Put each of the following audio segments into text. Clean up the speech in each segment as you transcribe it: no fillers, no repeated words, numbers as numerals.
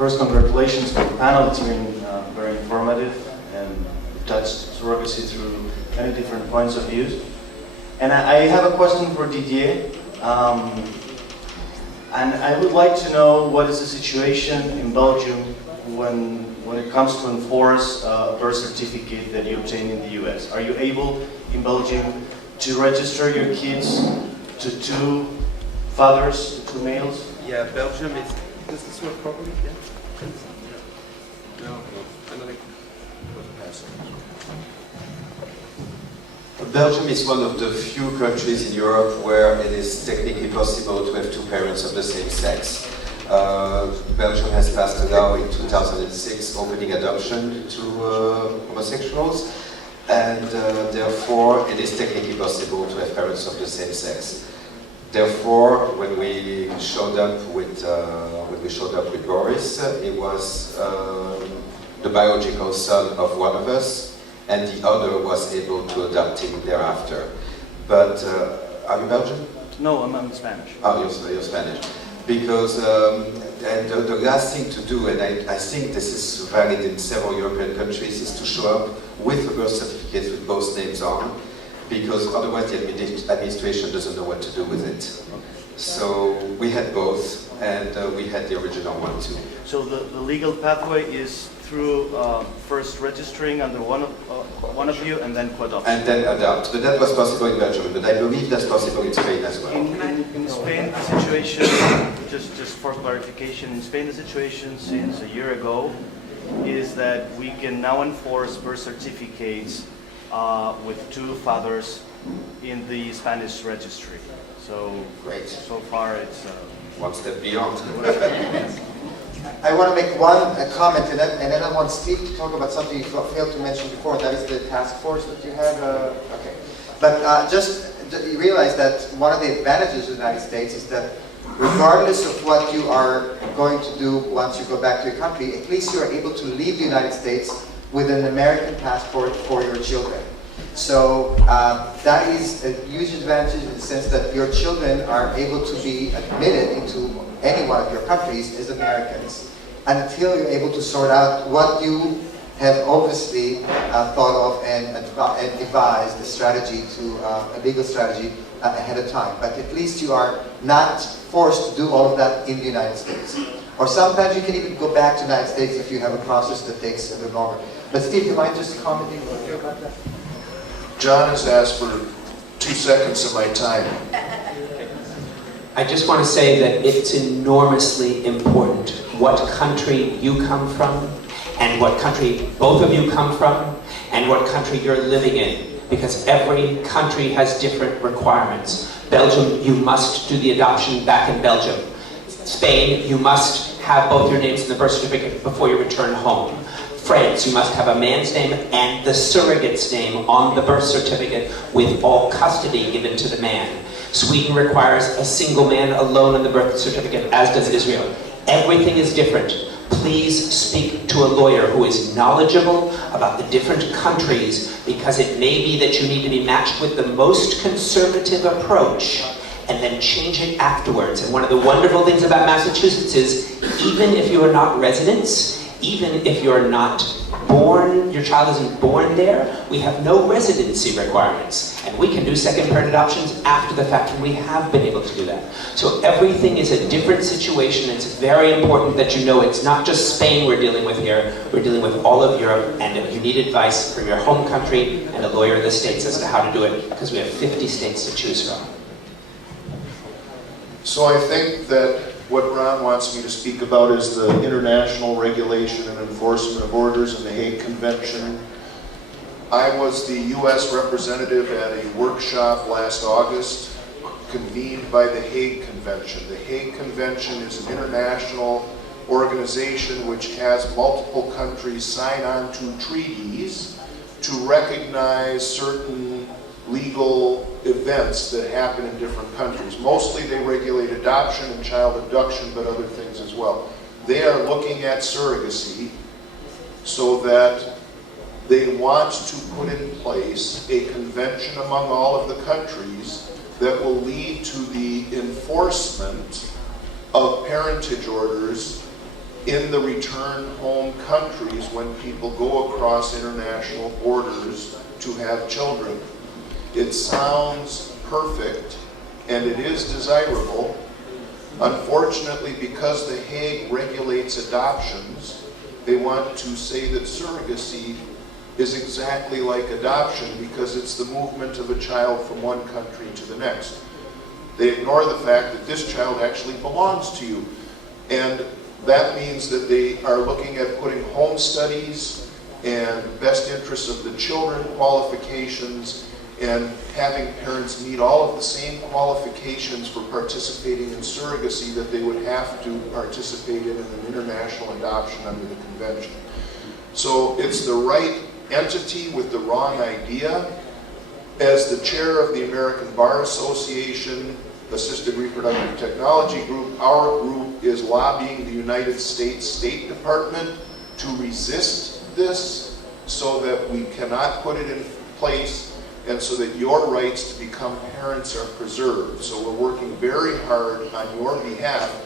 First, congratulations to the panel. It's been very informative and touched surrogacy through many different points of view. And I have a question for Didier. And I would like to know what is the situation in Belgium when it comes to enforce a birth certificate that you obtain in the US. Are you able in Belgium to register your kids to two fathers, to two males? Yeah, Belgium is. Does this work properly? Yeah. No. Another. Belgium is one of the few countries in Europe where it is technically possible to have two parents of the same sex. Belgium has passed a law in 2006 opening adoption to homosexuals, and therefore it is technically possible to have parents of the same sex. Therefore, when we showed up with Boris, it was the biological son of one of us, and the other was able to adopt him thereafter. But are you Belgian? No, I'm Spanish. Oh, you're Spanish. Because and the last thing to do, and I think this is valid in several European countries, is to show up with a birth certificate with both names on, because otherwise the administration doesn't know what to do with it. So we had both, and we had the original one too. So the legal pathway is through first registering under one of you and then co-adoption. And then adopt. But that was possible in Belgium, but I believe that's possible in Spain as well. In Spain, the situation, just for clarification, in Spain the situation since a year ago is that we can now enforce birth certificates with two fathers in the Spanish registry. So great. So far it's one step beyond. I want to make one comment, and then I want Steve to talk about something you failed to mention before, and that is the task force that you have. Okay. But just you realize that one of the advantages of the United States is that regardless of what you are going to do once you go back to your country, at least you are able to leave the United States with an American passport for your children. So that is a huge advantage in the sense that your children are able to be admitted into any one of your countries as Americans, and until you're able to sort out what you have obviously thought of and devised a strategy to a legal strategy ahead of time. But at least you are not forced to do all of that in the United States. Or sometimes you can even go back to the United States if you have a process that takes a little longer. But Steve, do you mind just commenting about that? John has asked for 2 seconds of my time. I just want to say that it's enormously important what country you come from, and what country both of you come from, and what country you're living in, because every country has different requirements. Belgium, you must do the adoption back in Belgium. Spain, you must have both your names in the birth certificate before you return home. France, you must have a man's name and the surrogate's name on the birth certificate with all custody given to the man. Sweden requires a single man alone on the birth certificate, as does Israel. Everything is different. Please speak to a lawyer who is knowledgeable about the different countries, because it may be that you need to be matched with the most conservative approach and then change it afterwards. And one of the wonderful things about Massachusetts is, even if you are not residents, even if you're not born, your child isn't born there, we have no residency requirements. And we can do second parent adoptions after the fact, and we have been able to do that. So everything is a different situation. It's very important that you know it's not just Spain we're dealing with here, we're dealing with all of Europe, and if you need advice from your home country and a lawyer in the States as to how to do it, because we have 50 states to choose from. So I think that what Ron wants me to speak about is the international regulation and enforcement of orders and the Hague Convention. I was the U.S. representative at a workshop last August convened by the Hague Convention. The Hague Convention is an international organization which has multiple countries sign on to treaties to recognize certain legal events that happen in different countries. Mostly they regulate adoption and child abduction, but other things as well. They are looking at surrogacy so that they want to put in place a convention among all of the countries that will lead to the enforcement of parentage orders in the return home countries when people go across international borders to have children. It sounds perfect, and it is desirable. Unfortunately, because The Hague regulates adoptions, they want to say that surrogacy is exactly like adoption because it's the movement of a child from one country to the next. They ignore the fact that this child actually belongs to you. And that means that they are looking at putting home studies and best interests of the children qualifications and having parents meet all of the same qualifications for participating in surrogacy that they would have to participate in an international adoption under the convention. So it's the right entity with the wrong idea. As the chair of the American Bar Association Assisted Reproductive Technology Group, our group is lobbying the United States State Department to resist this so that we cannot put it in place and so that your rights to become parents are preserved. So we're working very hard on your behalf,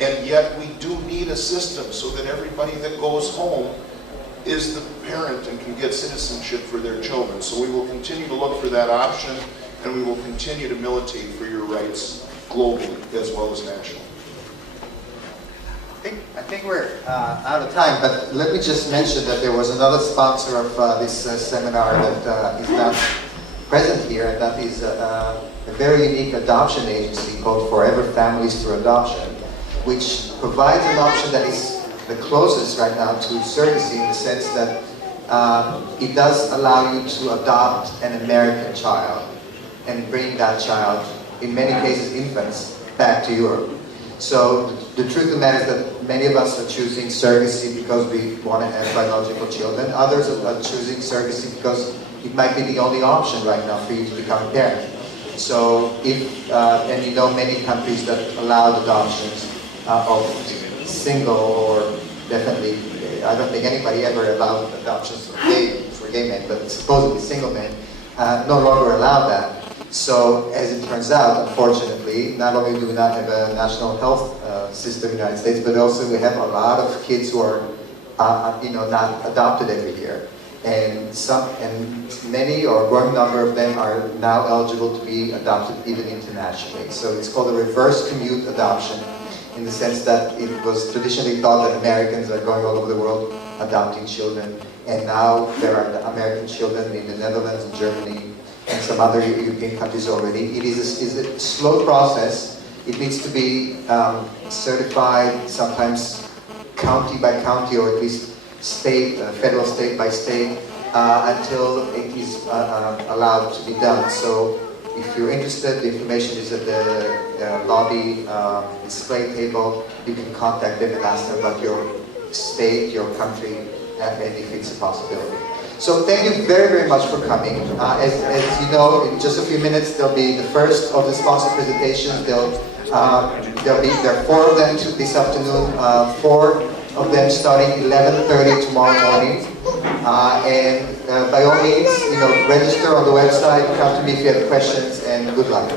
and yet we do need a system so that everybody that goes home is the parent and can get citizenship for their children. So we will continue to look for that option, and we will continue to militate for your rights globally as well as nationally. I think we're out of time, but let me just mention that there was another sponsor of this seminar that is not present here, and that is a very unique adoption agency called Forever Families Through Adoption, which provides an option that is the closest right now to surrogacy in the sense that it does allow you to adopt an American child and bring that child, in many cases infants, back to Europe. So the truth of the matter is that many of us are choosing surrogacy because we want to have biological children. Others are choosing surrogacy because it might be the only option right now for you to become a parent. So if, and you know many countries that allow adoptions of single or definitely, I don't think anybody ever allowed adoptions for gay men, but supposedly single men no longer allow that. So as it turns out, unfortunately, not only do we not have a national health system in the United States, but also we have a lot of kids who are not adopted every year. And many or a growing number of them are now eligible to be adopted even internationally. So it's called a reverse commute adoption, in the sense that it was traditionally thought that Americans are going all over the world adopting children, and now there are American children in the Netherlands and Germany and some other European countries already. It is a slow process. It needs to be certified, sometimes county by county, or at least state, federal state by state, until it is allowed to be done. So if you're interested, the information is at the lobby display table. You can contact them and ask them about your state, your country, and if it's a possibility. So thank you very, very much for coming. As you know, in just a few minutes, there'll be the first of the sponsor presentations. There are 4 of them this afternoon, 4 of them starting 11:30 tomorrow morning. And by all means, register on the website, come to me if you have questions, and good luck.